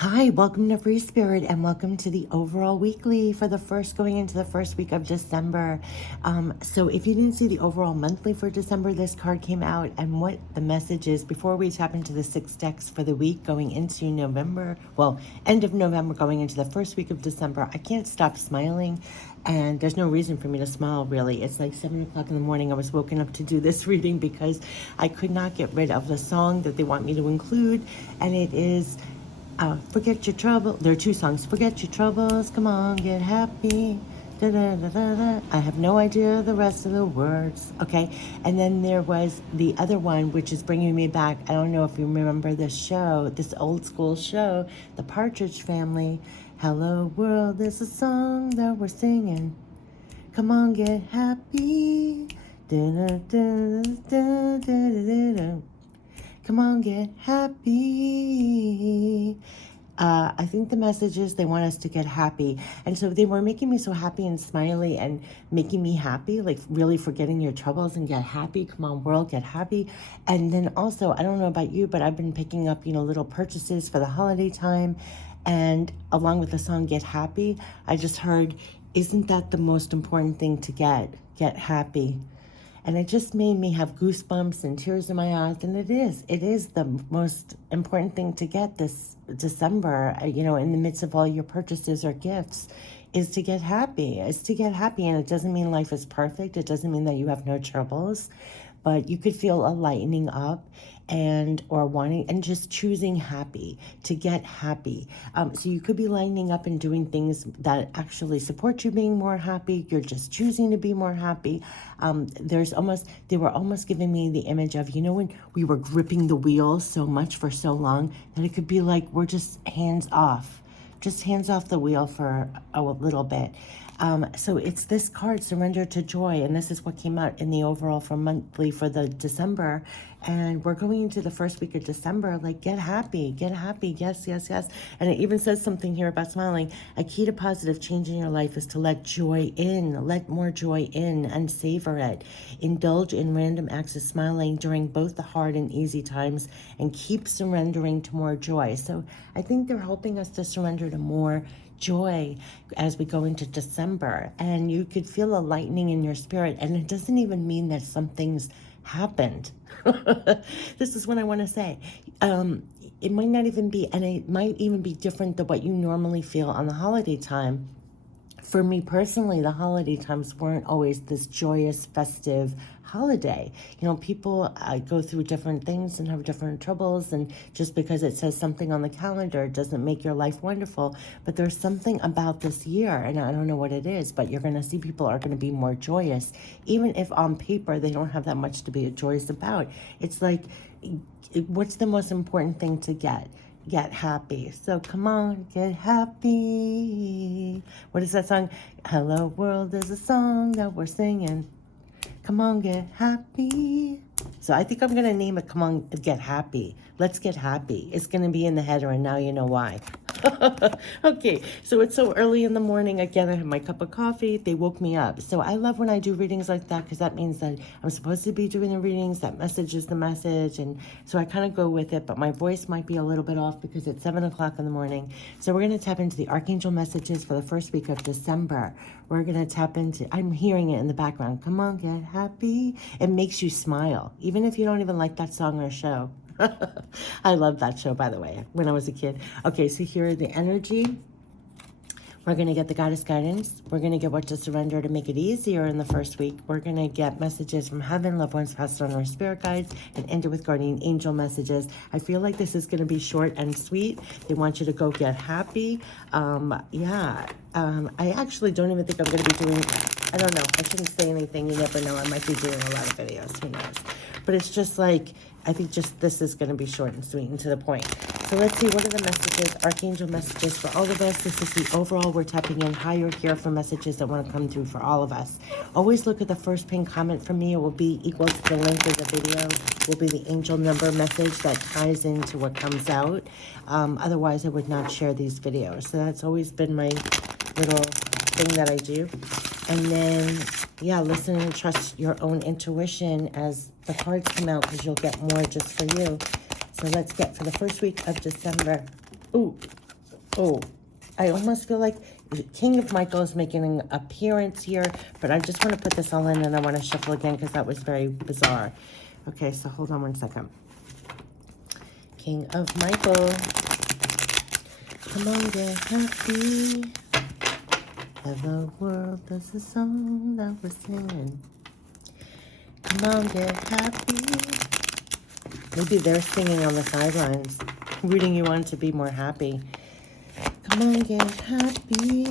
Hi, welcome to Free Spirit and welcome to the overall weekly for going into the first week of December. So if you didn't see the overall monthly for December, this card came out and what the message is before we tap into the 6 decks for the week going into November, well, end of November going into the first week of December. I can't stop smiling and there's no reason for me to smile really. It's like 7 o'clock in the morning. I was woken up to do this reading because I could not get rid of the song that they want me to include, and it is forget your trouble. There are 2 songs. Forget your troubles. Come on, get happy. Da, da, da, da, da. I have no idea the rest of the words. Okay. And then there was the other one, which is bringing me back. I don't know if you remember this show, this old school show, The Partridge Family. Hello world, there's a song that we're singing. Come on, get happy. Da, da, da, da, da, da, da. Come on, get happy. I think the message is they want us to get happy. And so they were making me so happy and smiley and making me happy, like really forgetting your troubles and get happy. Come on, world, get happy. And then also, I don't know about you, but I've been picking up, little purchases for the holiday time. And along with the song Get Happy, I just heard, isn't that the most important thing to get? Get happy. And it just made me have goosebumps and tears in my eyes. And it is the most important thing to get this December, in the midst of all your purchases or gifts, is to get happy. And it doesn't mean life is perfect. It doesn't mean that you have no troubles, but you could feel a lightening up or wanting and just choosing happy, to get happy. So you could be lining up and doing things that actually support you being more happy. You're just choosing to be more happy. They were almost giving me the image of, when we were gripping the wheel so much for so long that it could be like we're just hands off the wheel for a little bit. So it's this card, Surrender to Joy, and this is what came out in the overall for monthly for the December. And we're going into the first week of December, like get happy, yes, yes, yes. And it even says something here about smiling. A key to positive change in your life is to let joy in, let more joy in and savor it. Indulge in random acts of smiling during both the hard and easy times and keep surrendering to more joy. So I think they're helping us to surrender to more joy as we go into December, and you could feel a lightening in your spirit, and it doesn't even mean that something's happened. This is what I want to say. It might not even be, and it might even be different than what you normally feel on the holiday time. For me personally, the holiday times weren't always this joyous, festive holiday. People go through different things and have different troubles, and just because it says something on the calendar doesn't make your life wonderful. But there's something about this year, and I don't know what it is, but you're going to see people are going to be more joyous, even if on paper they don't have that much to be joyous about. It's like, what's the most important thing to get? Get happy. So come on, get happy. What is that song? Hello world, there's a song that we're singing. Come on, get happy. So I think I'm going to name it Come On, Get Happy. Let's get happy. It's going to be in the header, and now you know why. Okay, so it's so early in the morning. Again, I have my cup of coffee. They woke me up. So I love when I do readings like that, because that means that I'm supposed to be doing the readings. That message is the message. And so I kind of go with it, but my voice might be a little bit off because it's 7 o'clock in the morning. So we're going to tap into the Archangel messages for the first week of December. We're going to tap into, I'm hearing it in the background. Come on, get happy. It makes you smile, even if you don't even like that song or show. I love that show, by the way, when I was a kid. Okay, so here are the energy. We're going to get the goddess guidance. We're going to get what to surrender to make it easier in the first week. We're going to get messages from heaven, loved ones passed on, our spirit guides, and end it with guardian angel messages. I feel like this is going to be short and sweet. They want you to go get happy. I actually don't even think I'm going to be doing, I don't know. I shouldn't say anything. You never know. I might be doing a lot of videos. Who knows? But it's just like, I think just this is going to be short and sweet and to the point. So let's see, what are the messages, Archangel messages for all of us? This is the overall. We're tapping in higher here for messages that want to come through for all of us. Always look at the first pinned comment from me. It will be equal to the link of the video. Will be the angel number message that ties into what comes out. Otherwise, I would not share these videos. So that's always been my little thing that I do. And then, yeah, listen and trust your own intuition as the cards come out, because you'll get more just for you. So let's get for the first week of December. Ooh, Oh, I almost feel like King of Michael is making an appearance here, but I just want to put this all in and I want to shuffle again because that was very bizarre. Okay, so hold on one second. King of Michael. Come on, get happy. Hello world, this is a song that we're singing. Come on, get happy. Maybe they're singing on the sidelines, rooting you on to be more happy. Come on, get happy.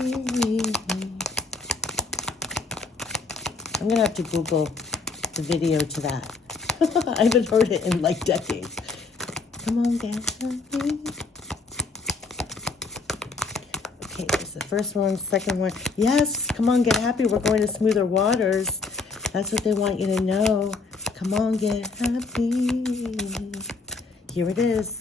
I'm going to have to Google the video to that. I haven't heard it in like decades. Come on, get happy. Okay, there's the first one, second one. Yes, come on, get happy. We're going to smoother waters. That's what they want you to know. Come on, get happy. Here it is.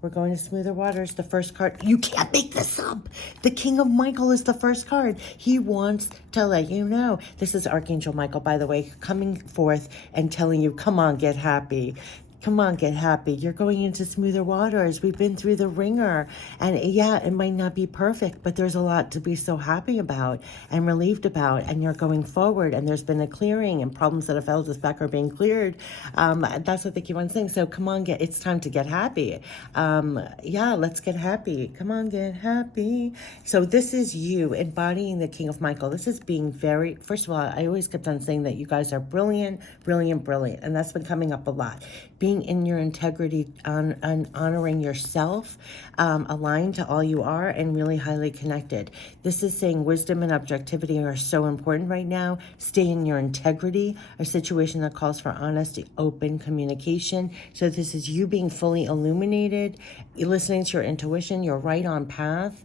We're going to smoother waters. The first card. You can't make this up. The King of Michael is the first card. He wants to let you know. This is Archangel Michael, by the way, coming forth and telling you, come on, get happy. Come on, get happy. You're going into smoother waters. We've been through the ringer. And yeah, it might not be perfect, but there's a lot to be so happy about and relieved about. And you're going forward and there's been a clearing and problems that have held us back are being cleared. That's what they keep on saying. So come on, it's time to get happy. Yeah, let's get happy. Come on, get happy. So this is you embodying the King of Michael. This is being very, first of all, I always kept on saying that you guys are brilliant, brilliant, brilliant. And that's been coming up a lot. Being in your integrity, honoring yourself, aligned to all you are, and really highly connected. This is saying wisdom and objectivity are so important right now. Stay in your integrity, a situation that calls for honest, open communication. So this is you being fully illuminated, listening to your intuition, you're right on path,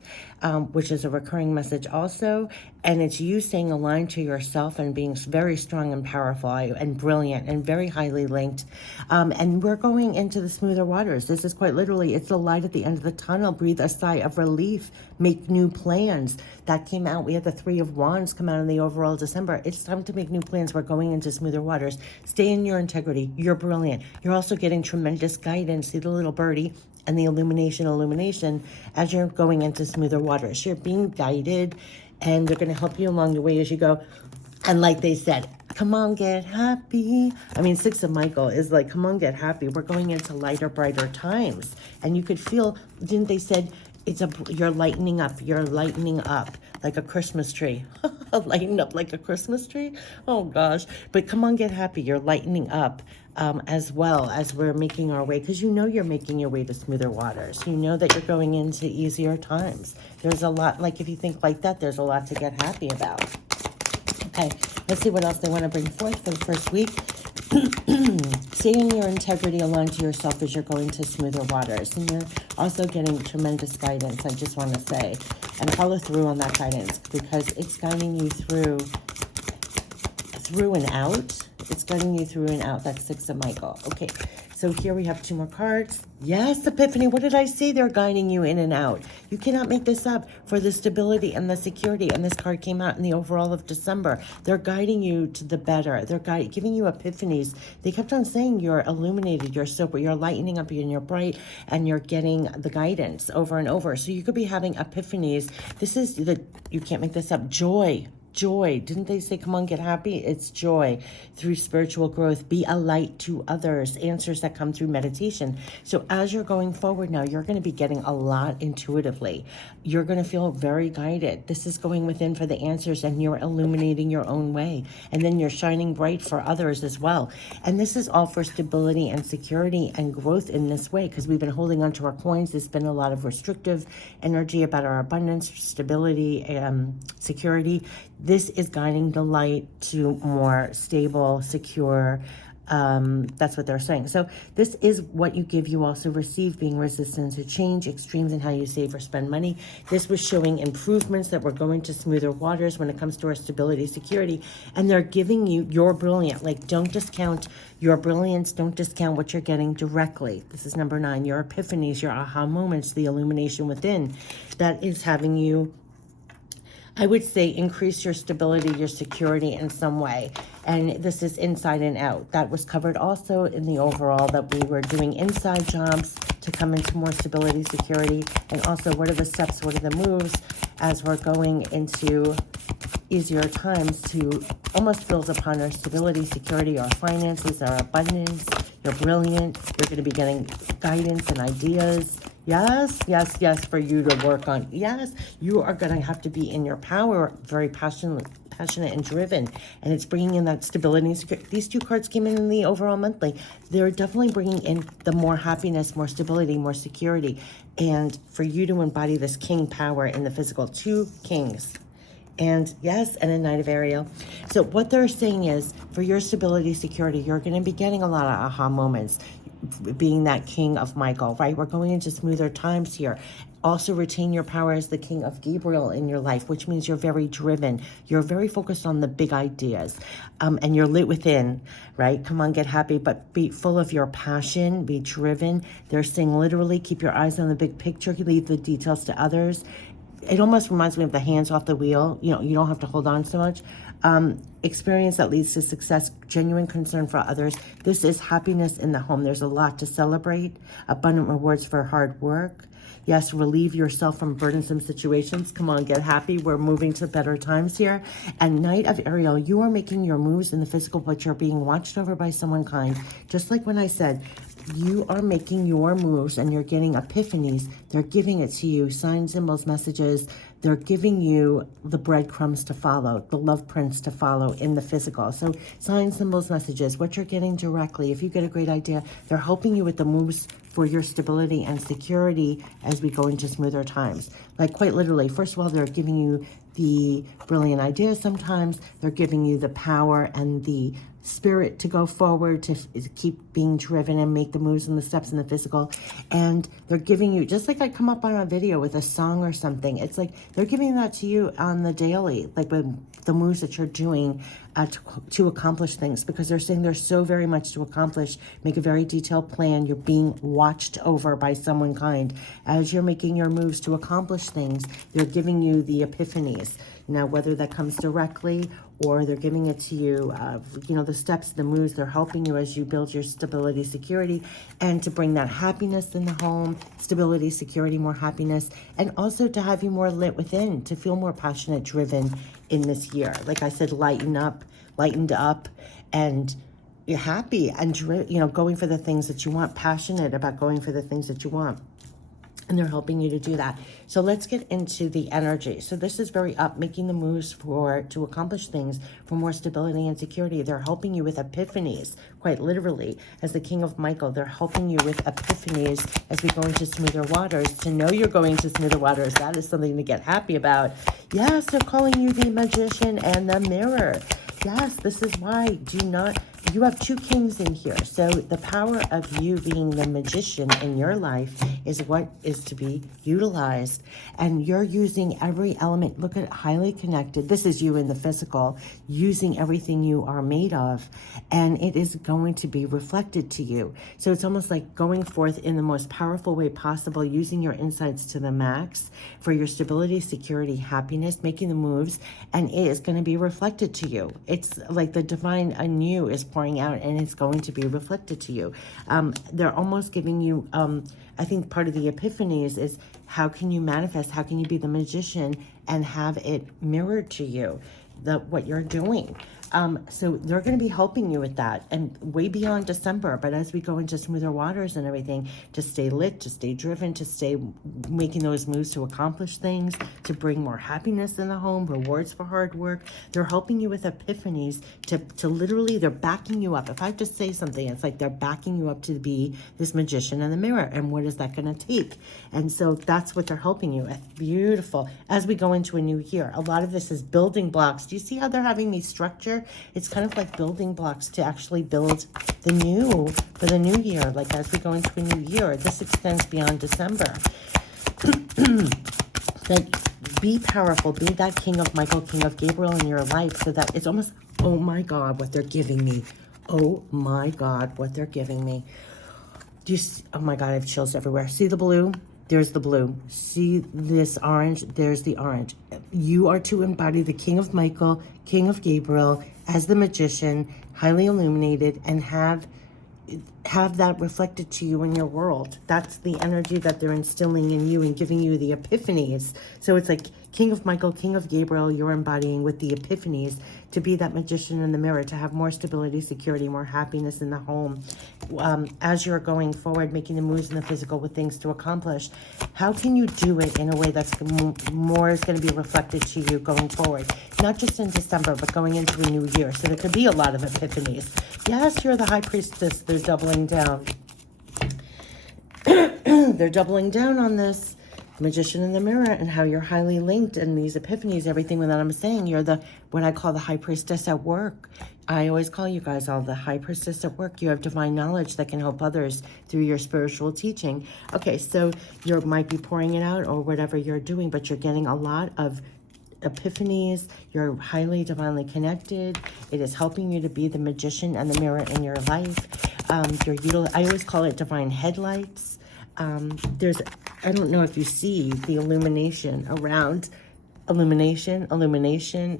which is a recurring message also. And it's you staying aligned to yourself and being very strong and powerful and brilliant and very highly linked. And we're going into the smoother waters. This is quite literally, it's the light at the end of the tunnel. Breathe a sigh of relief. Make new plans. That came out. We had the Three of Wands come out in the overall December. It's time to make new plans. We're going into smoother waters. Stay in your integrity. You're brilliant. You're also getting tremendous guidance. See the little birdie and the illumination as you're going into smoother waters. You're being guided and they're going to help you along the way as you go. And like they said, come on, get happy. I mean, Six of Michael is like, come on, get happy. We're going into lighter, brighter times. And you could feel, didn't they said, you're lightening up like a Christmas tree. Lighten up like a Christmas tree? Oh gosh. But come on, get happy. You're lightening up as well as we're making our way, because you know you're making your way to smoother waters. You know that you're going into easier times. There's a lot, like if you think like that, there's a lot to get happy about. Okay, let's see what else they want to bring forth for the first week. Stay in your integrity, aligned to yourself as you're going to smoother waters. And you're also getting tremendous guidance, I just want to say. And follow through on that guidance because it's guiding you through and out. It's guiding you through and out. That's Six of Michael. Okay, so here we have two more cards. Yes, Epiphany. What did I say? They're guiding you in and out. You cannot make this up for the stability and the security. And this card came out in the overall of December. They're guiding you to the better. They're giving you epiphanies. They kept on saying you're illuminated, you're sober, you're lightening up, and you're bright, and you're getting the guidance over and over. So you could be having epiphanies. This is you can't make this up. Joy. Joy. Didn't they say, come on, get happy? It's joy through spiritual growth. Be a light to others. Answers that come through meditation. So as you're going forward now, you're going to be getting a lot intuitively. You're going to feel very guided. This is going within for the answers and you're illuminating your own way. And then you're shining bright for others as well. And this is all for stability and security and growth in this way because we've been holding on to our coins. There's been a lot of restrictive energy about our abundance, stability, security. This is guiding the light to more stable, secure. That's what they're saying. So this is what you give, you also receive, being resistant to change, extremes in how you save or spend money. This was showing improvements that we're going to smoother waters when it comes to our stability, security, and they're giving you, you're brilliant. Like, don't discount your brilliance. Don't discount what you're getting directly. This is number 9, your epiphanies, your aha moments, the illumination within that is having you, I would say, increase your stability, your security in some way. And this is inside and out. That was covered also in the overall that we were doing inside jobs to come into more stability, security, and also what are the steps, what are the moves as we're going into easier times to almost build upon our stability, security, our finances, our abundance. You're brilliant. You're going to be getting guidance and ideas. Yes, yes, yes, for you to work on. Yes, you are going to have to be in your power, very passionate and driven, and it's bringing in that stability. These two cards came in the overall monthly. They're definitely bringing in the more happiness, more stability, more security, and for you to embody this king power in the physical. Two kings. And yes, and a Knight of Ariel. So what they're saying is, for your stability, security, you're going to be getting a lot of aha moments, being that King of Michael, right? We're going into smoother times here. Also retain your power as the King of Gabriel in your life, which means you're very driven. You're very focused on the big ideas, and you're lit within, right? Come on, get happy, but be full of your passion, be driven. They're saying literally keep your eyes on the big picture, leave the details to others. It almost reminds me of the hands off the wheel. You know, you don't have to hold on so much. Experience that leads to success, genuine concern for others. This is happiness in the home. There's a lot to celebrate. Abundant rewards for hard work. Yes, relieve yourself from burdensome situations. Come on, get happy. We're moving to better times here. And Knight of Ariel, you are making your moves in the physical, but you're being watched over by someone kind. Just like when I said, you are making your moves and you're getting epiphanies. They're giving it to you, signs, symbols, messages. They're giving you the breadcrumbs to follow, the love prints to follow in the physical. So signs, symbols, messages, what you're getting directly. If you get a great idea, they're helping you with the moves for your stability and security as we go into smoother times. Like quite literally, first of all, they're giving you the brilliant ideas sometimes. They're giving you the power and the spirit to go forward, to keep being driven and make the moves and the steps in the physical. And they're giving you, just like I come up on a video with a song or something, it's like they're giving that to you on the daily, like with the moves that you're doing to accomplish things, because they're saying there's so very much to accomplish. Make a very detailed plan. You're being watched over by someone kind. As you're making your moves to accomplish things, they're giving you the epiphanies. Now, whether that comes directly or they're giving it to you, you know, the steps, the moves, they're helping you as you build your stability, security, and to bring that happiness in the home, stability, security, more happiness, and also to have you more lit within, to feel more passionate, driven in this year. Like I said, lightened up, and you're happy and, you know, going for the things that you want, passionate about going for the things that you want. And they're helping you to do that. So let's get into the energy. So this is very up, making the moves to accomplish things for more stability and security. They're helping you with epiphanies, quite literally. As the King of Michael, they're helping you with epiphanies as we go into smoother waters. To know you're going to smoother waters, that is something to get happy about. Yes, they're calling you the Magician and the Mirror. Yes, this is why you have two kings in here. So the power of you being the magician in your life is what is to be utilized. And you're using every element. Look at highly connected. This is you in the physical, using everything you are made of. And it is going to be reflected to you. So it's almost like going forth in the most powerful way possible, using your insights to the max for your stability, security, happiness, making the moves. And it is going to be reflected to you. It's like the divine anew is pouring out, and it's going to be reflected to you. They're almost giving you, I think part of the epiphanies is how can you manifest, how can you be the magician and have it mirrored to you, what you're doing. So they're going to be helping you with that, and way beyond December. But as we go into smoother waters and everything, to stay lit, to stay driven, to stay making those moves to accomplish things, to bring more happiness in the home, rewards for hard work. They're helping you with epiphanies to literally, they're backing you up. If I have to say something, it's like they're backing you up to be this magician in the mirror. And what is that going to take? And so that's what they're helping you with. Beautiful. As we go into a new year, a lot of this is building blocks. Do you see how they're having me structure? It's kind of like building blocks to actually build the new for the new year. Like as we go into a new year, this extends beyond December. Like, be powerful, be that King of Michael, King of Gabriel in your life, so that it's almost, oh my God, what they're giving me. Oh my God, what they're giving me. Do you see, oh my God, I have chills everywhere. See the blue? There's the blue. See this orange? There's the orange. You are to embody the King of Michael, King of Gabriel, as the magician, highly illuminated, and have have that reflected to you in your world. That's the energy that they're instilling in you and giving you the epiphanies. So it's like King of Michael, King of Gabriel, you're embodying with the epiphanies to be that magician in the mirror, to have more stability, security, more happiness in the home. As you're going forward, making the moves in the physical with things to accomplish, how can you do it in a way that's more is going to be reflected to you going forward? Not just in December, but going into a new year. So there could be a lot of epiphanies. Yes, you're the high priestess. They're doubling down. They're doubling down on this magician in the mirror and how you're highly linked and these epiphanies, everything that I'm saying. You're the, what I call the high priestess at work. I always call you guys all the high priestess at work. You have divine knowledge that can help others through your spiritual teaching. Okay, so you might be pouring it out or whatever you're doing, but you're getting a lot of epiphanies. You're highly divinely connected. It is helping you to be the magician and the mirror in your life. I always call it divine headlights. I don't know if you see the illumination around illumination,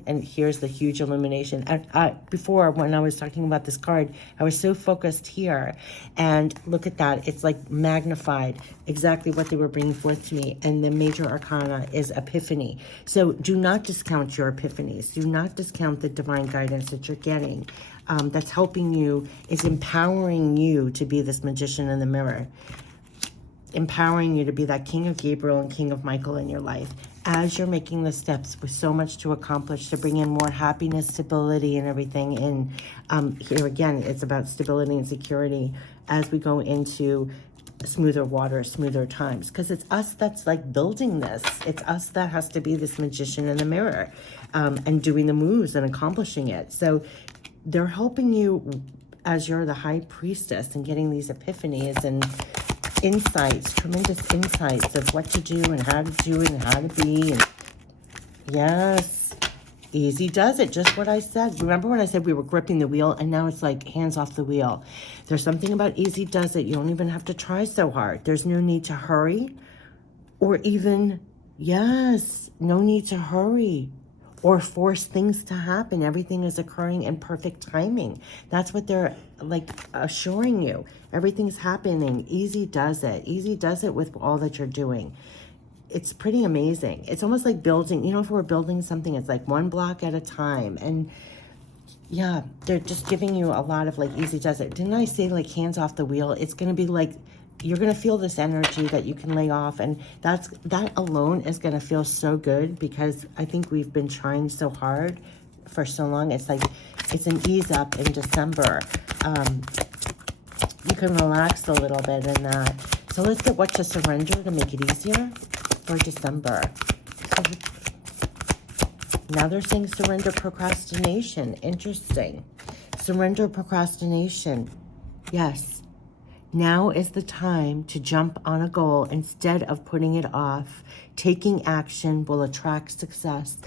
and here's the huge illumination. Before, when I was talking about this card, I was so focused here, and look at that. It's like magnified, exactly what they were bringing forth to me, and the major arcana is epiphany. So do not discount your epiphanies. Do not discount the divine guidance that you're getting. That's helping you, is empowering you to be this magician in the mirror, empowering you to be that King of Gabriel and King of Michael in your life as you're making the steps with so much to accomplish to bring in more happiness, stability, and everything in. Here again, it's about stability and security as we go into smoother water, smoother times, because it's us that's like building this. It's us that has to be this magician in the mirror, and doing the moves and accomplishing it. So they're helping you as you're the high priestess and getting these epiphanies and insights, tremendous insights of what to do and how to do it and how to be. And yes, easy does it. Just what I said. Remember when I said we were gripping the wheel, and now it's like hands off the wheel. There's something about easy does it. You don't even have to try so hard. There's no need to hurry, or even, yes, no need to hurry or force things to happen. Everything is occurring in perfect timing. That's what they're like assuring you. Everything's happening. Easy does it. Easy does it with all that you're doing. It's pretty amazing. It's almost like building, you know, if we're building something, it's like one block at a time. And yeah, they're just giving you a lot of like easy does it. Didn't I say like hands off the wheel? It's going to be like, you're going to feel this energy that you can lay off, and that alone is going to feel so good, because I think we've been trying so hard for so long. It's like it's an ease up in December. You can relax a little bit in that. So let's get what to surrender to make it easier for December. Now they're saying surrender procrastination. Interesting. Surrender procrastination. Yes. Now is the time to jump on a goal instead of putting it off. Taking action will attract success.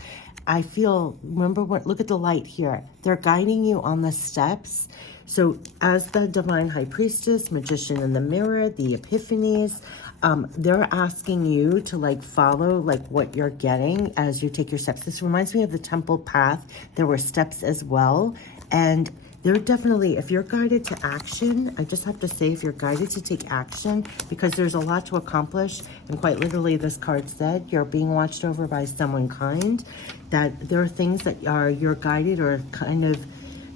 I feel, remember what, look at the light here. They're guiding you on the steps. So as the divine high priestess, magician in the mirror, the epiphanies, they're asking you to like follow like what you're getting as you take your steps. This reminds me of the temple path. There were steps as well. And they're definitely, if you're guided to action, I just have to say, if you're guided to take action, because there's a lot to accomplish, and quite literally this card said, you're being watched over by someone kind, that there are things that you're guided or kind of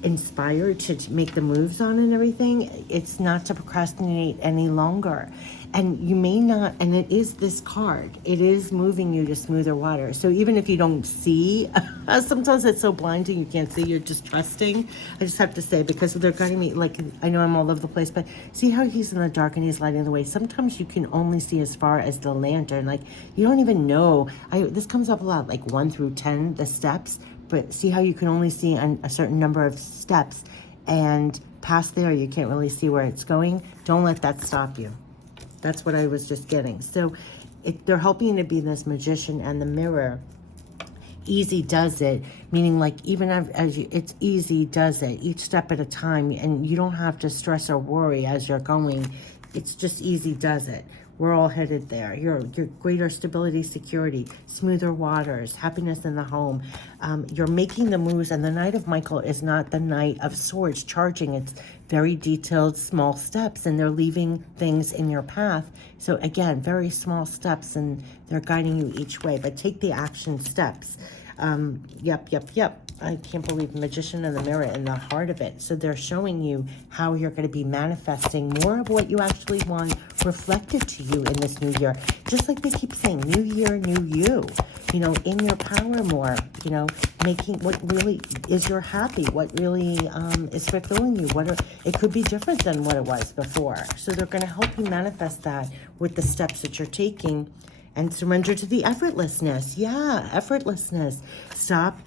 inspired to make the moves on and everything. It's not to procrastinate any longer. And you may not, and it is this card, it is moving you to smoother water. So even if you don't see, sometimes it's so blinding you can't see, you're just trusting. I just have to say, because they're guiding me, like, I know I'm all over the place, but see how he's in the dark and he's lighting the way. Sometimes you can only see as far as the lantern. Like, you don't even know. This comes up a lot, like 1 through 10, the steps. But see how you can only see a certain number of steps, and past there you can't really see where it's going. Don't let that stop you. That's what I was just getting. So they're helping you to be this magician and the mirror. Easy does it, meaning like even as you, it's easy does it, each step at a time, and you don't have to stress or worry as you're going. It's just easy does it. We're all headed there. Your greater stability, security, smoother waters, happiness in the home. You're making the moves, and the Knight of Michael is not the Knight of Swords charging. It's very detailed, small steps, and they're leaving things in your path. So again, very small steps, and they're guiding you each way. But take the action steps. Yep. I can't believe Magician in the Mirror in the heart of it. So they're showing you how you're going to be manifesting more of what you actually want reflected to you in this new year. Just like they keep saying, new year, new you. You know, in your power more, you know, making what really is your happy, what really is fulfilling you. It could be different than what it was before. So they're going to help you manifest that with the steps that you're taking, and surrender to the effortlessness. Yeah, effortlessness. Stop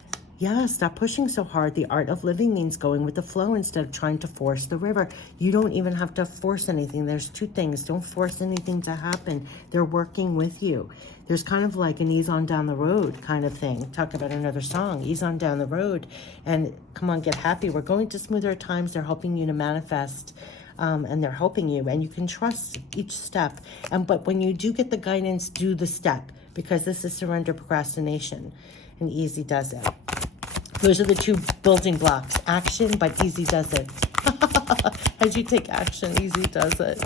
pushing so hard. The art of living means going with the flow instead of trying to force the river. You don't even have to force anything. There's two things. Don't force anything to happen. They're working with you. There's kind of like an ease on down the road kind of thing. Talk about another song, ease on down the road. And come on, get happy. We're going to smoother times. They're helping you to manifest. And they're helping you, and you can trust each step. But when you do get the guidance, do the step, because this is surrender procrastination, and easy does it. Those are the two building blocks: action, but easy does it. As you take action, easy does it.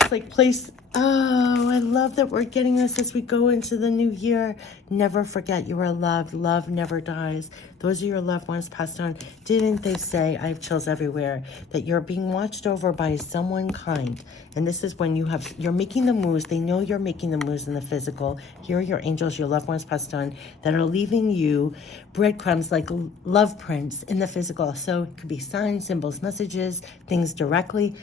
It's like place. Oh, I love that we're getting this as we go into the new year. Never forget you are loved. Love never dies. Those are your loved ones passed on. Didn't they say, I have chills everywhere, that you're being watched over by someone kind? And this is when you're making the moves. They know you're making the moves in the physical. Here are your angels, your loved ones passed on, that are leaving you breadcrumbs like love prints in the physical. So it could be signs, symbols, messages, things directly.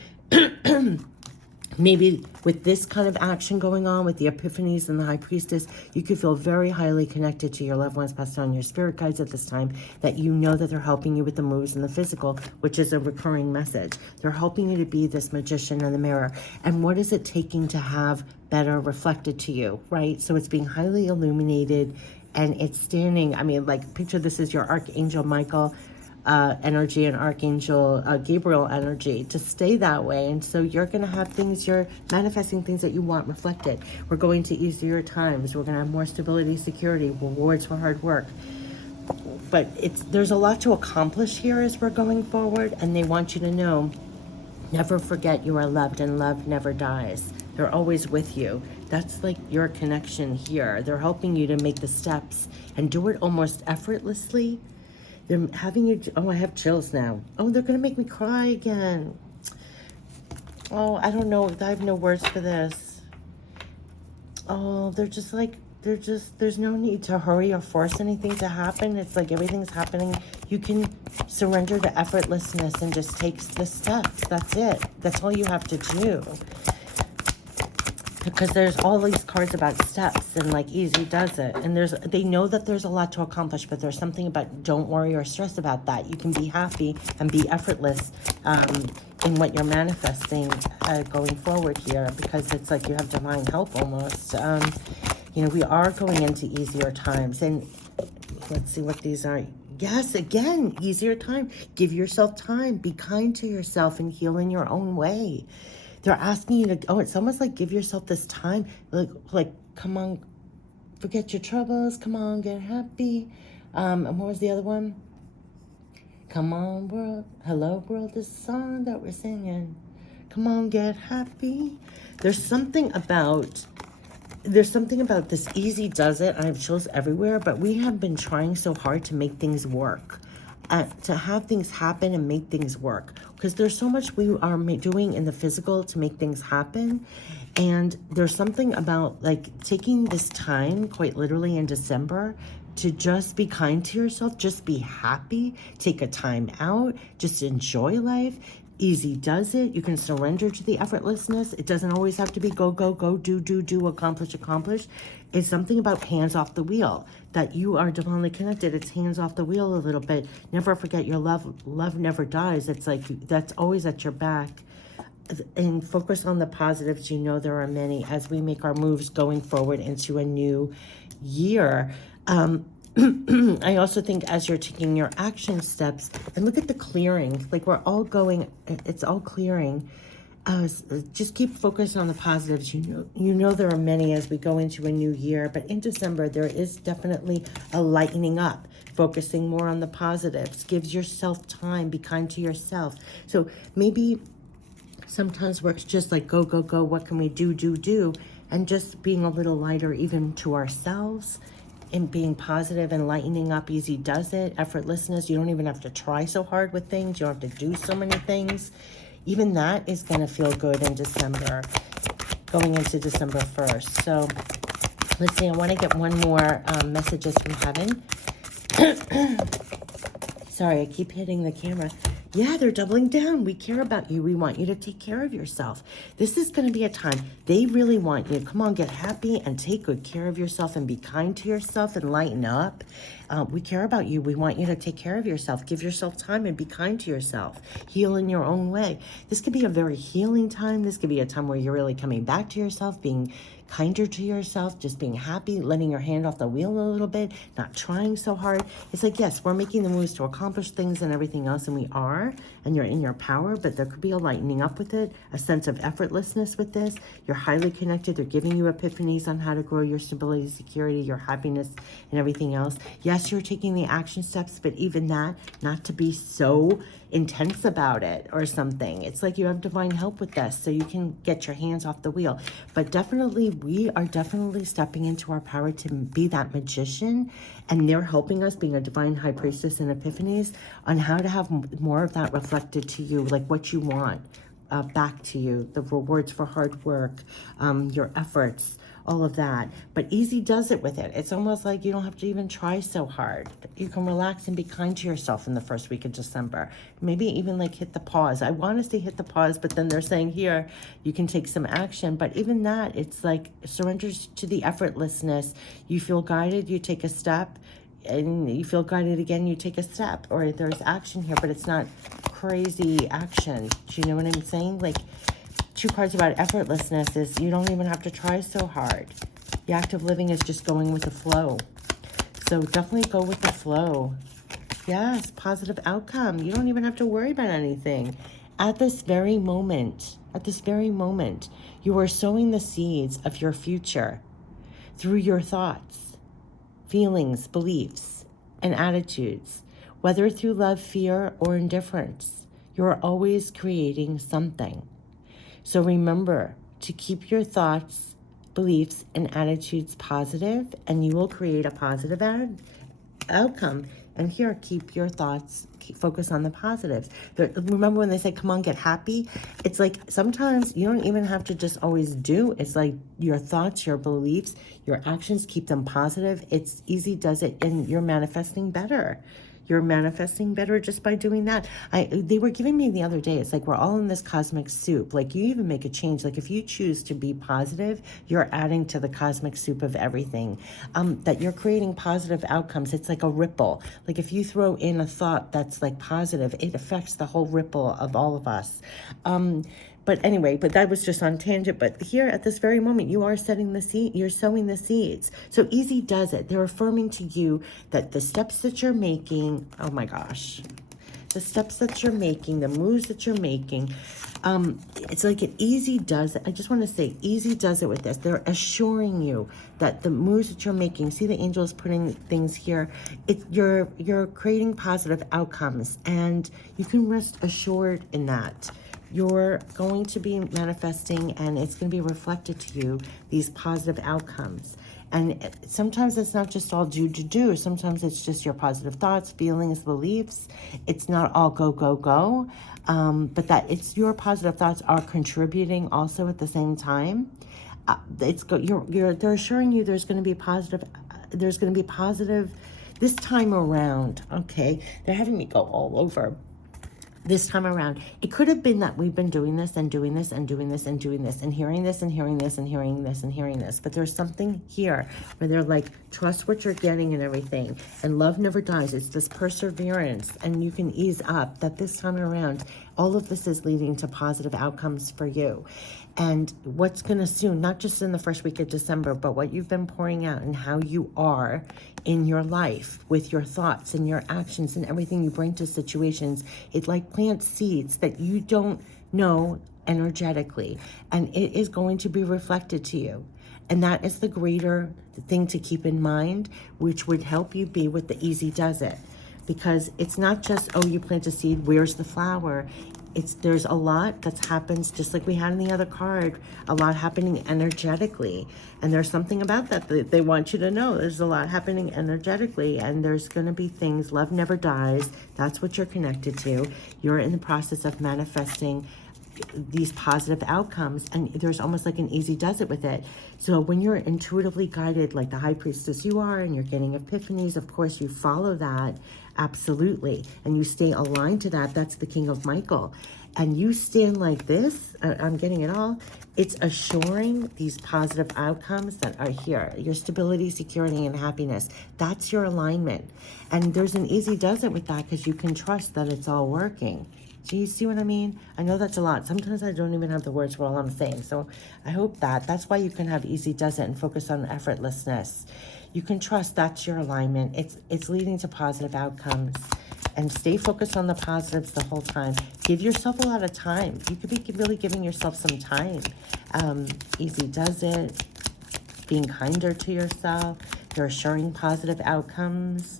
Maybe with this kind of action going on with the Epiphanies and the High Priestess, you could feel very highly connected to your loved ones passed on, your spirit guides at this time, that you know that they're helping you with the moves in the physical, which is a recurring message. They're helping you to be this magician in the mirror. And what is it taking to have better reflected to you, right? So it's being highly illuminated, and it's standing, I mean, like, picture this as your Archangel Michael energy and Archangel Gabriel energy, to stay that way. And so you're going to have things, you're manifesting things that you want reflected. We're going to easier times. We're going to have more stability, security, rewards for hard work. But there's a lot to accomplish here as we're going forward, and they want you to know, never forget you are loved, and love never dies. They're always with you. That's like your connection here. They're helping you to make the steps and do it almost effortlessly. They're having you, oh, I have chills now. Oh, they're going to make me cry again. Oh, I don't know. I have no words for this. Oh, there's no need to hurry or force anything to happen. It's like everything's happening. You can surrender to effortlessness and just take the steps. That's it. That's all you have to do. Because there's all these cards about steps and like easy does it. And they know that there's a lot to accomplish, but there's something about don't worry or stress about that. You can be happy and be effortless in what you're manifesting going forward here, because it's like you have divine help almost. You know, we are going into easier times, and let's see what these are. Yes, again, easier time. Give yourself time. Be kind to yourself and heal in your own way. They're asking you to, oh, it's almost like give yourself this time. Like, come on, forget your troubles. Come on, get happy. And what was the other one? Come on, world. Hello, world is the song that we're singing. Come on, get happy. There's something about this easy does it. I have chills everywhere, but we have been trying so hard to make things work. To have things happen and make things work, because there's so much we are doing in the physical to make things happen. And there's something about like taking this time, quite literally in December, to just be kind to yourself, just be happy, take a time out, just enjoy life. Easy does it. You can surrender to the effortlessness. It doesn't always have to be go, go, go, do, accomplish. It's something about hands off the wheel, that you are divinely connected. It's hands off the wheel a little bit. Never forget your love never dies. It's like that's always at your back. And focus on the positives. You know there are many as we make our moves going forward into a new year. I also think as you're taking your action steps, and look at the clearing, like we're all going, it's all clearing. Just keep focused on the positives. You know there are many as we go into a new year, but in December there is definitely a lightening up. Focusing more on the positives gives yourself time. Be kind to yourself. So maybe sometimes we're just like go, go, go. What can we do? And just being a little lighter even to ourselves and being positive and lightening up easy does it. Effortlessness. You don't even have to try so hard with things. You don't have to do so many things. Even that is going to feel good in December, going into December 1st. So let's see, I want to get one more messages from heaven. Sorry, I keep hitting the camera. Yeah, they're doubling down. We care about you. We want you to take care of yourself. This is going to be a time they really want you. Come on, get happy and take good care of yourself and be kind to yourself and lighten up. We care about you. We want you to take care of yourself. Give yourself time and be kind to yourself. Heal in your own way. This could be a very healing time. This could be a time where you're really coming back to yourself, being kinder to yourself, just being happy, letting your hand off the wheel a little bit, not trying so hard. It's like, yes, we're making the moves to accomplish things and everything else, and we are, and you're in your power, but there could be a lightening up with it, a sense of effortlessness with this. You're highly connected. They're giving you epiphanies on how to grow your stability, security, your happiness, and everything else. Yes, you're taking the action steps, but even that, not to be so intense about it or something. It's like you have divine help with this, so you can get your hands off the wheel. But definitely, we are definitely stepping into our power to be that magician, and they're helping us, being a divine high priestess and epiphanies, on how to have more of that reflected to you, like what you want back to you, the rewards for hard work, your efforts, all of that. But easy does it with it. It's almost like you don't have to even try so hard. You can relax and be kind to yourself in the first week of December. Maybe even like hit the pause. I want to say hit the pause, but then they're saying here, you can take some action. But even that, it's like surrenders to the effortlessness. You feel guided, you take a step, and you feel guided again, you take a step, or there's action here, but it's not crazy action. Do you know what I'm saying? Like, two cards about effortlessness is you don't even have to try so hard. The act of living is just going with the flow. So definitely go with the flow. Yes, positive outcome. You don't even have to worry about anything. At this very moment, you are sowing the seeds of your future through your thoughts, feelings, beliefs, and attitudes, whether through love, fear, or indifference. You are always creating something. So remember to keep your thoughts, beliefs, and attitudes positive, and you will create a positive outcome. And here, keep your thoughts, focus on the positives. Remember when they say, come on, get happy? It's like sometimes you don't even have to just always do. It's like your thoughts, your beliefs, your actions, keep them positive. It's easy, does it, and you're manifesting better. You're manifesting better just by doing that. They were giving me the other day, it's like we're all in this cosmic soup. Like you even make a change. Like if you choose to be positive, you're adding to the cosmic soup of everything. That you're creating positive outcomes. It's like a ripple. Like if you throw in a thought that's like positive, it affects the whole ripple of all of us. But anyway, but that was just on tangent. But here at this very moment, you are setting the seed, you're sowing the seeds. So easy does it. They're affirming to you that the steps that you're making, oh my gosh, the steps that you're making, the moves that you're making, it's like it easy does it. I just want to say easy does it with this. They're assuring you that the moves that you're making, see the angels putting things here, you're creating positive outcomes, and you can rest assured in that. You're going to be manifesting, and it's going to be reflected to you, these positive outcomes. And sometimes it's not just all do. Sometimes it's just your positive thoughts, feelings, beliefs. It's not all go, but that it's your positive thoughts are contributing also at the same time. They're assuring you there's going to be positive. There's going to be positive this time around. Okay, they're having me go all over. This time around, it could have been that we've been doing this and doing this and doing this and doing this and hearing this and hearing this and hearing this and hearing this. But there's something here where they're like, trust what you're getting and everything. And love never dies. It's this perseverance, and you can ease up that this time around, all of this is leading to positive outcomes for you. And what's going to soon, not just in the first week of December, but what you've been pouring out and how you are in your life with your thoughts and your actions and everything you bring to situations, it like plants seeds that you don't know energetically, and it is going to be reflected to you. And that is the greater thing to keep in mind, which would help you be with the easy does it. Because it's not just, oh, you plant a seed, where's the flower? There's a lot that happens, just like we had in the other card, a lot happening energetically. And there's something about that they want you to know. There's a lot happening energetically, and there's going to be things. Love never dies. That's what you're connected to. You're in the process of manifesting these positive outcomes, and there's almost like an easy does it with it. So when you're intuitively guided like the high priestess you are, and you're getting epiphanies, of course you follow that, absolutely, and you stay aligned to that. That's the King of Michael, and you stand like this. I'm getting it all. It's assuring these positive outcomes that are here, your stability, security, and happiness. That's your alignment, and there's an easy does it with that, because you can trust that it's all working. Do you see what I mean? I know that's a lot. Sometimes I don't even have the words for all I'm saying. So I hope that's why you can have easy does it and focus on effortlessness. You can trust that's your alignment. It's leading to positive outcomes. And stay focused on the positives the whole time. Give yourself a lot of time. You could be really giving yourself some time. Easy does it. Being kinder to yourself. You're assuring positive outcomes.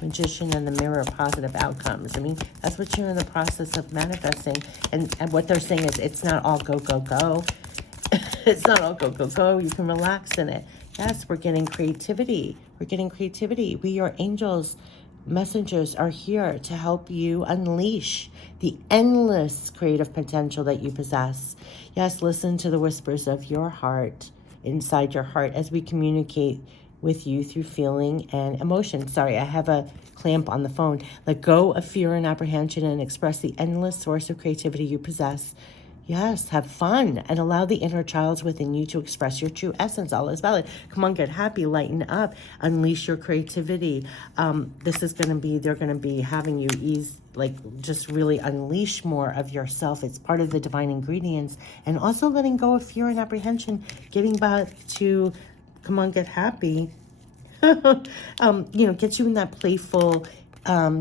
Magician and the Mirror, positive outcomes. I mean, that's what you're in the process of manifesting. And what they're saying is it's not all go, go, go. It's not all go, go, go. You can relax in it. Yes, we're getting creativity. We're getting creativity. We, your angels, messengers, are here to help you unleash the endless creative potential that you possess. Yes, listen to the whispers of your heart, inside your heart, as we communicate with you through feeling and emotion. Sorry, I have a clamp on the phone. Let go of fear and apprehension and express the endless source of creativity you possess. Yes, have fun and allow the inner child within you to express your true essence. All is valid. Come on, get happy, lighten up, unleash your creativity. This is going to be, they're going to be having you just really unleash more of yourself. It's part of the divine ingredients. And also letting go of fear and apprehension, getting back to, come on, get happy. Get you in that playful,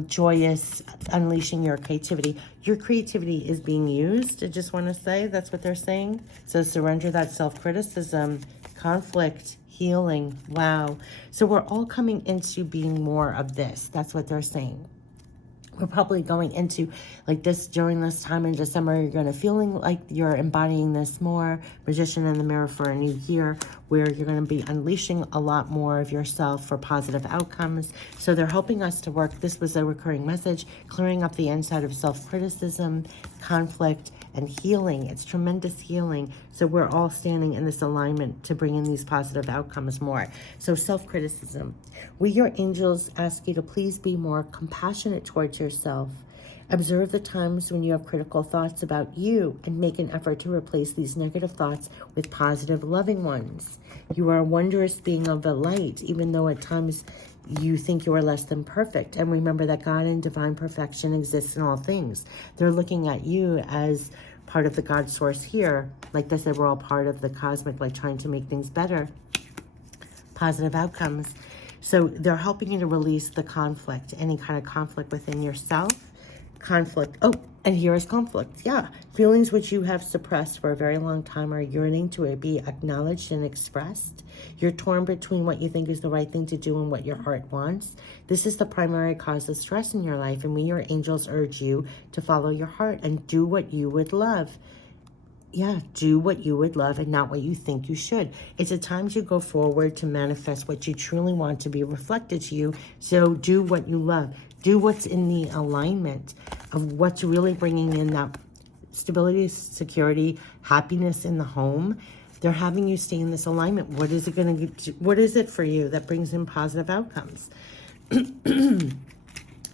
joyous, unleashing your creativity. Your creativity is being used. I just want to say that's what they're saying. So surrender that self-criticism, conflict, healing. Wow. So we're all coming into being more of this. That's what they're saying. We're probably going into like this during this time in December. You're going to feeling like you're embodying this more. Magician in the Mirror for a new year, where you're going to be unleashing a lot more of yourself for positive outcomes. So they're helping us to work. This was a recurring message, clearing up the inside of self-criticism, conflict, and healing. It's tremendous healing. So we're all standing in this alignment to bring in these positive outcomes more. So self-criticism. We, your angels, ask you to please be more compassionate towards yourself. Observe the times when you have critical thoughts about you and make an effort to replace these negative thoughts with positive, loving ones. You are a wondrous being of the light, even though at times you think you are less than perfect. And remember that God and divine perfection exists in all things. They're looking at you as part of the God source here. Like they said, we're all part of the cosmic, like trying to make things better. Positive outcomes. So they're helping you to release the conflict, any kind of conflict within yourself. Conflict. Oh, and here is conflict. Yeah. Feelings which you have suppressed for a very long time are yearning to be acknowledged and expressed. You're torn between what you think is the right thing to do and what your heart wants. This is the primary cause of stress in your life, and we, your angels, urge you to follow your heart and do what you would love. Yeah, do what you would love and not what you think you should. It's a time to go forward to manifest what you truly want to be reflected to you. So do what you love. Do what's in the alignment of what's really bringing in that stability, security, happiness in the home. They're having you stay in this alignment. What is it going to? What is it for you that brings in positive outcomes?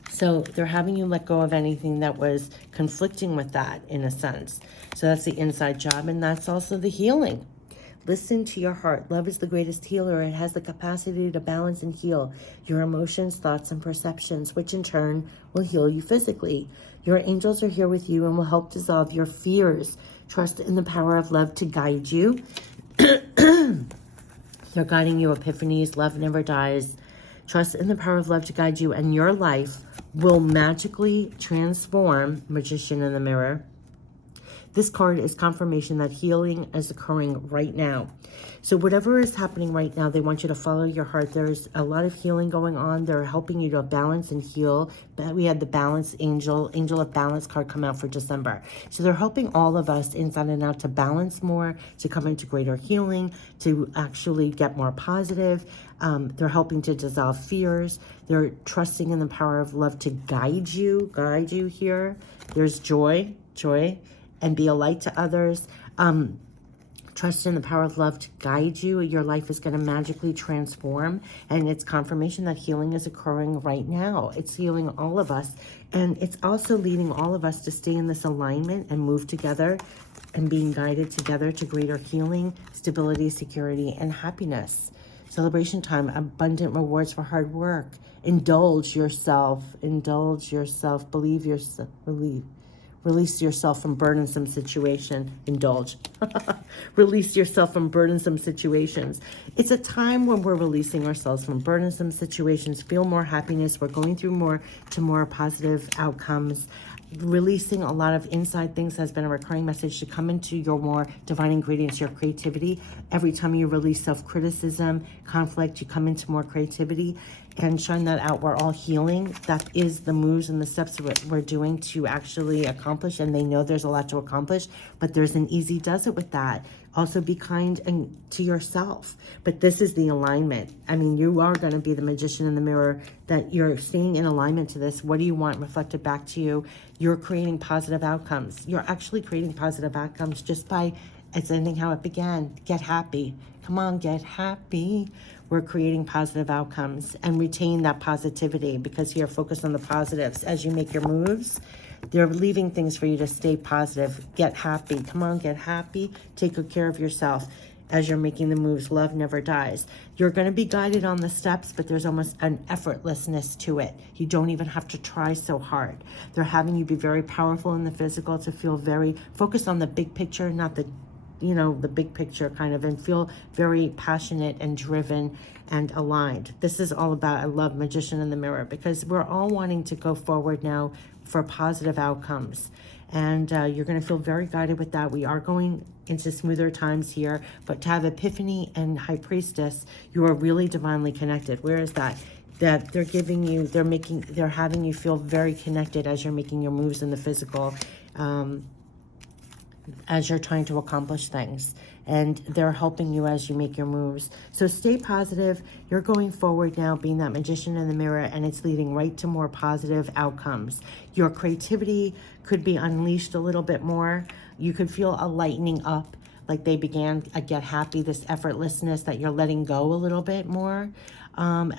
So they're having you let go of anything that was conflicting with that, in a sense. So that's the inside job, and that's also the healing. Listen to your heart. Love is the greatest healer. It has the capacity to balance and heal your emotions, thoughts, and perceptions, which in turn will heal you physically. Your angels are here with you and will help dissolve your fears. Trust in the power of love to guide you. They're guiding you, epiphanies. Love never dies. Trust in the power of love to guide you, and your life will magically transform. Magician in the Mirror. This card is confirmation that healing is occurring right now. So whatever is happening right now, they want you to follow your heart. There's a lot of healing going on. They're helping you to balance and heal. We had the balance angel of balance card come out for December. So they're helping all of us inside and out to balance more, to come into greater healing, to actually get more positive. They're helping to dissolve fears. They're trusting in the power of love to guide you here. There's joy, and be a light to others. Trust in the power of love to guide you. Your life is going to magically transform. And it's confirmation that healing is occurring right now. It's healing all of us. And it's also leading all of us to stay in this alignment and move together and being guided together to greater healing, stability, security, and happiness. Celebration time, abundant rewards for hard work. Indulge yourself, Release yourself from burdensome situation. Indulge. Release yourself from burdensome situations. It's a time when we're releasing ourselves from burdensome situations. Feel more happiness. We're going through more positive outcomes. Releasing a lot of inside things has been a recurring message to come into your more divine ingredients, your creativity. Every time you release self-criticism, conflict, you come into more creativity and shine that out. We're all healing. That is the moves and the steps that we're doing to actually accomplish. And they know there's a lot to accomplish, but there's an easy does it with that. Also be kind and to yourself. But this is the alignment. I mean, you are going to be the magician in the mirror, that you're staying in alignment to this. What do you want reflected back to you? You're creating positive outcomes. You're actually creating positive outcomes just by, it's ending how it began. Get happy. Come on, get happy. We're creating positive outcomes, and retain that positivity, because you're focused on the positives. As you make your moves, they're leaving things for you to stay positive. Get happy. Come on, get happy. Take good care of yourself as you're making the moves. Love never dies. You're going to be guided on the steps, but there's almost an effortlessness to it. You don't even have to try so hard. They're having you be very powerful in the physical, to feel very focused on the big picture, not the big picture kind of, and feel very passionate and driven and aligned. This is all about, I love Magician in the Mirror, because we're all wanting to go forward now for positive outcomes. And you're going to feel very guided with that. We are going into smoother times here, but to have Epiphany and High Priestess, you are really divinely connected. Where is that? That they're giving you, they're having you feel very connected as you're making your moves in the physical, as you're trying to accomplish things, and they're helping you as you make your moves. So stay positive. You're going forward now, being that magician in the mirror, and it's leading right to more positive outcomes. Your creativity could be unleashed a little bit more. You could feel a lightening up, like they began a get happy, this effortlessness that you're letting go a little bit more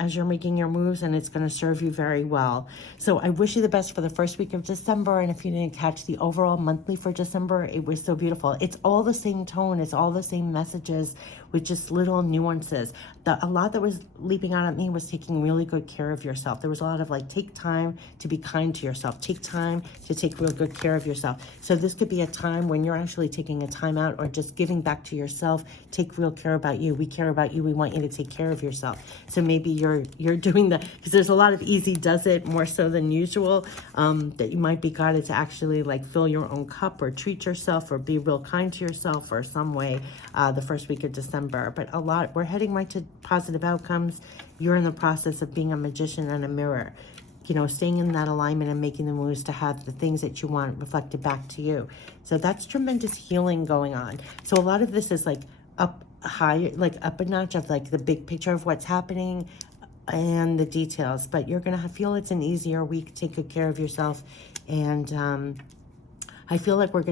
as you're making your moves, and it's going to serve you very well. So I wish you the best for the first week of December. And if you didn't catch the overall monthly for December, it was so beautiful. It's all the same tone. It's all the same messages with just little nuances. A lot that was leaping out at me was taking really good care of yourself. There was a lot of like, take time to be kind to yourself. Take time to take real good care of yourself. So this could be a time when you're actually taking a time out, or just giving back to yourself. Take real care about you. We care about you. We want you to take care of yourself. So maybe you're doing that, because there's a lot of easy does it, more so than usual, that you might be guided to actually like fill your own cup, or treat yourself, or be real kind to yourself, or some way the first week of December. But we're heading right to positive outcomes. You're in the process of being a magician and a mirror, staying in that alignment and making the moves to have the things that you want reflected back to you. So that's tremendous healing going on. So a lot of this is like up higher, like up a notch of like the big picture of what's happening and the details. But you're going to feel it's an easier week. Take good care of yourself. And I feel like we're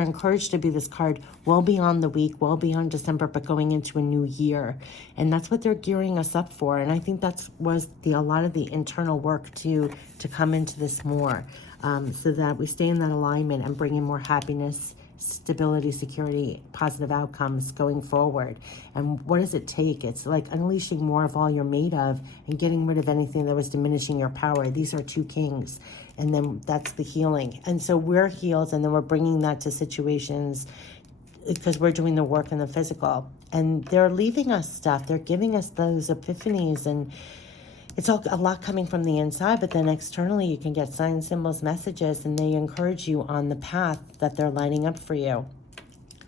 encouraged to be this card well beyond the week, well beyond December, but going into a new year. And that's what they're gearing us up for. And I think was a lot of the internal work to come into this more, so that we stay in that alignment and bring in more happiness, stability, security, positive outcomes going forward. And what does it take? It's like unleashing more of all you're made of and getting rid of anything that was diminishing your power. These are two kings. And then that's the healing. And so we're healed, and then we're bringing that to situations because we're doing the work in the physical. And they're leaving us stuff. They're giving us those epiphanies, and it's all a lot coming from the inside, but then externally you can get signs, symbols, messages, and they encourage you on the path that they're lining up for you.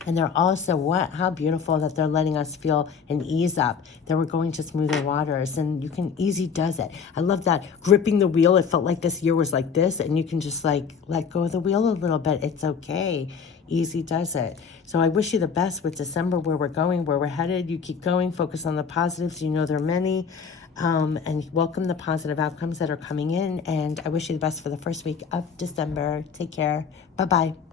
And they're also, how beautiful that they're letting us feel an ease up, that we're going to smoother waters, and you can, easy does it. I love that, gripping the wheel. It felt like this year was like this, and you can just like let go of the wheel a little bit. It's okay. Easy does it. So I wish you the best with December, where we're going, where we're headed. You keep going, focus on the positives. You know there are many. And welcome the positive outcomes that are coming in. And I wish you the best for the first week of December. Take care. Bye-bye.